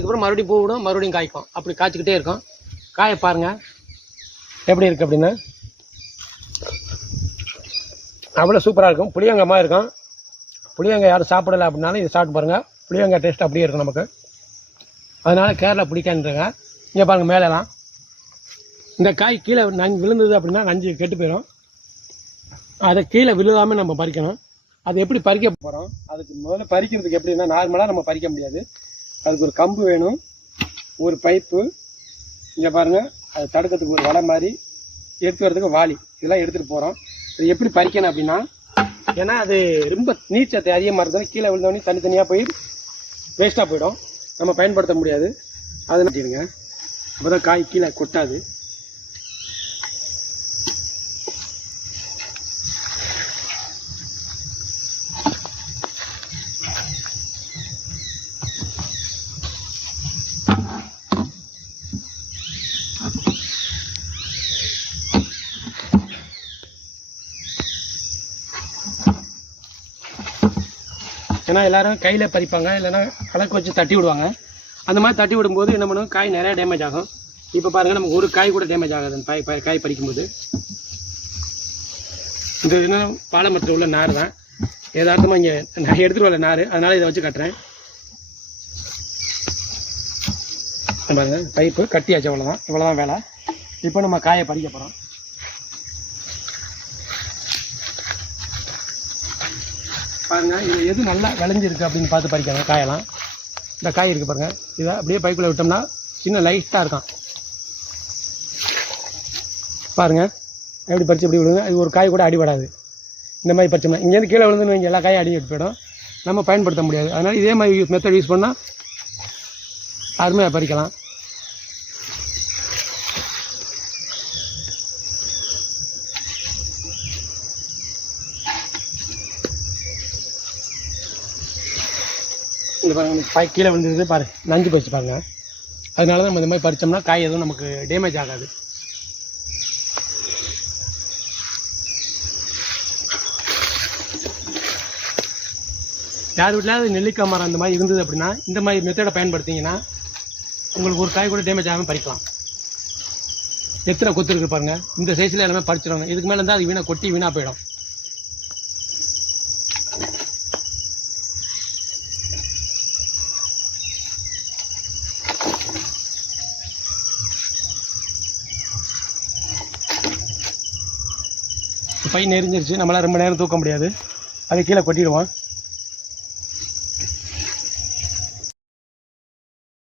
இதுக்கப்புறம் மறுபடியும் பூ விடும், மறுபடியும் காய்க்கும். அப்படி காய்ச்சிக்கிட்டே இருக்கும். காயை பாருங்கள் எப்படி இருக்குது அப்படின்னு. அவ்வளோ சூப்பராக இருக்கும். புளியங்காய் இருக்கும். புளியங்காய் யாரும் சாப்பிடலை அப்படின்னாலும் இதை சாப்பிட்டு பாருங்கள். புளியங்காய் டேஸ்ட் அப்படியே இருக்கும் நமக்கு. அதனால் கேரளா பிடிக்கான்றாங்க. இங்கே பாருங்கள் மேலெலாம் இந்த காய் கீழே விழுந்தது அப்படின்னா நஞ்சு கெட்டு போயிடும். அதை கீழே விழுகாமல் நம்ம பறிக்கணும். அது எப்படி பறிக்க போகிறோம், அதுக்கு முதல்ல பறிக்கிறதுக்கு எப்படின்னா நார்மலாக நம்ம பறிக்க முடியாது. அதுக்கு ஒரு கம்பு வேணும், ஒரு பைப்பு, இங்கே பாருங்கள் அது தடுக்கிறதுக்கு ஒரு வலை மாதிரி, எடுத்து வரதுக்கு வாளி, இதெல்லாம் எடுத்துகிட்டு போகிறோம். இது எப்படி பறிக்கணும் அப்படின்னா, ஏன்னா அது ரொம்ப நீர்ச்சத்தை அதிகமாக இருந்தாலும் கீழே விழுந்தோடனே தனித்தனியாக போய் வேஸ்ட்டாக போயிடும், நம்ம பயன்படுத்த முடியாது. அதை நட்டிடுங்க, அப்போ தான் காய் கீழே கொட்டாது. ஏன்னா எல்லோரும் கையில் பறிப்பாங்க, இல்லைன்னா கலக்கு வச்சு தட்டி விடுவாங்க. அந்த மாதிரி தட்டி விடும்போது என்ன பண்ணுவோம், காய் நிறையா டேமேஜ் ஆகும். இப்போ பாருங்கள் நமக்கு ஒரு காய் கூட டேமேஜ் ஆகாது அந்த காய் பறிக்கும்போது. இது இன்னும் பாலமரத்தில் உள்ள நார் தான், ஏதார்த்தமாக இங்கே நான் எடுத்துகிட்டு வரல நார், அதனால் இதை வச்சு கட்டுறேன். பாருங்கள் பைப்பு கட்டியாச்சு, இவ்வளோதான் வேலை. இப்போ நம்ம காயை பறிக்க போகிறோம். பாருங்கள் இது எது நல்லா விளைஞ்சிருக்கு அப்படின்னு பார்த்து பறிக்கணும் காயெல்லாம். இந்த காய் இருக்குது பாருங்கள், இதை அப்படியே பைக்குள்ளே விட்டோம்னா இன்னும் லைட்டாக இருக்கும். பாருங்கள் எப்படி பறித்து எப்படி விடுங்க, இது ஒரு காய் கூட அடிபடாது. இந்த மாதிரி பறிச்சோம்னா இங்கேருந்து கீழே விழுந்துன்னு வைங்க, எல்லா காயும் அடி போயிடும், நம்ம பயன்படுத்த முடியாது. அதனால் இதே மாதிரி மெத்தட் யூஸ் பண்ணால் அருமையாக பறிக்கலாம். இந்த பாருங்க கீழே விழுந்தது பாரு, நஞ்சு போயிடுச்சு பாருங்க. அதனால தான் நம்ம இந்த மாதிரி பறித்தோம்னா காய் எதுவும் நமக்கு டேமேஜ் ஆகாது. யார் வீட்டிலாவது நெல்லிக்காய் மரம் அந்த மாதிரி இருந்தது அப்படின்னா இந்த மாதிரி மெத்தடை பயன்படுத்திங்கன்னா உங்களுக்கு ஒரு காய் கூட டேமேஜ் ஆகாமல் பறிக்கலாம். எத்தனை கொத்து இருக்குது பாருங்கள், இந்த சைஸில் எல்லாமே பறிச்சிடணும். இதுக்கு மேலே இருந்தால் அது வீணாக கொட்டி வீணாக போயிடும். பை நெறிஞ்சிருச்சு, நம்மளால் ரொம்ப நேரம் தூக்க முடியாது, அதை கீழே கொட்டிடுவோம்.